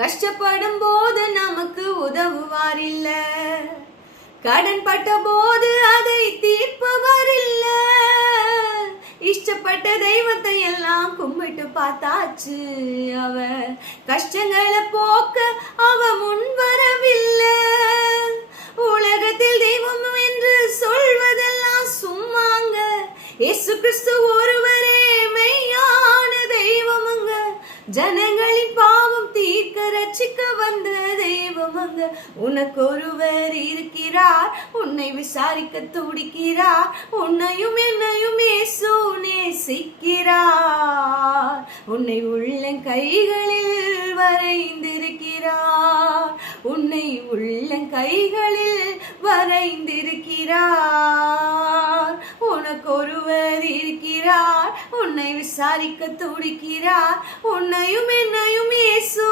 கஷ்டப்படும் போது நமக்கு உதவுவார் இல்ல, கடன் பட்ட போது அதை தீர்ப்பவர் இல்ல. இஷ்டப்பட்ட தெய்வத்தை எல்லாம் கும்பிட்டு பார்த்தாச்சு, அவ கஷ்டங்களை போக்க அவ முன் வரவில்லை. உலகத்தில் தெய்வம் என்று சொல்வதெல்லாம் சும்மாங்க, இயேசு கிறிஸ்து ஒருவரே மெய்யான தெய்வமுங்க. ஜனங்களின் பாவம் தீர்க்க ரட்சிக்க வந்த தெய்வமுங்க. உனக்கு ஒருவர் இருக்கிறார், உன்னை விசாரிக்க துடிக்கிறார், உன்னையும் என்னையும் இயேசு நேசிக்கிறார். உன்னை உள்ளங்கைகளில் வரைந்திருக்கிறார், உன்னை உள்ளங்கைகளில் வரைந்திருக்கிறார். உனக்கு ஒருவர் இருக்கிறார், உன்னை விசாரிக்க துடிக்கிறார், உன்னையும் என்னையும் இயேசு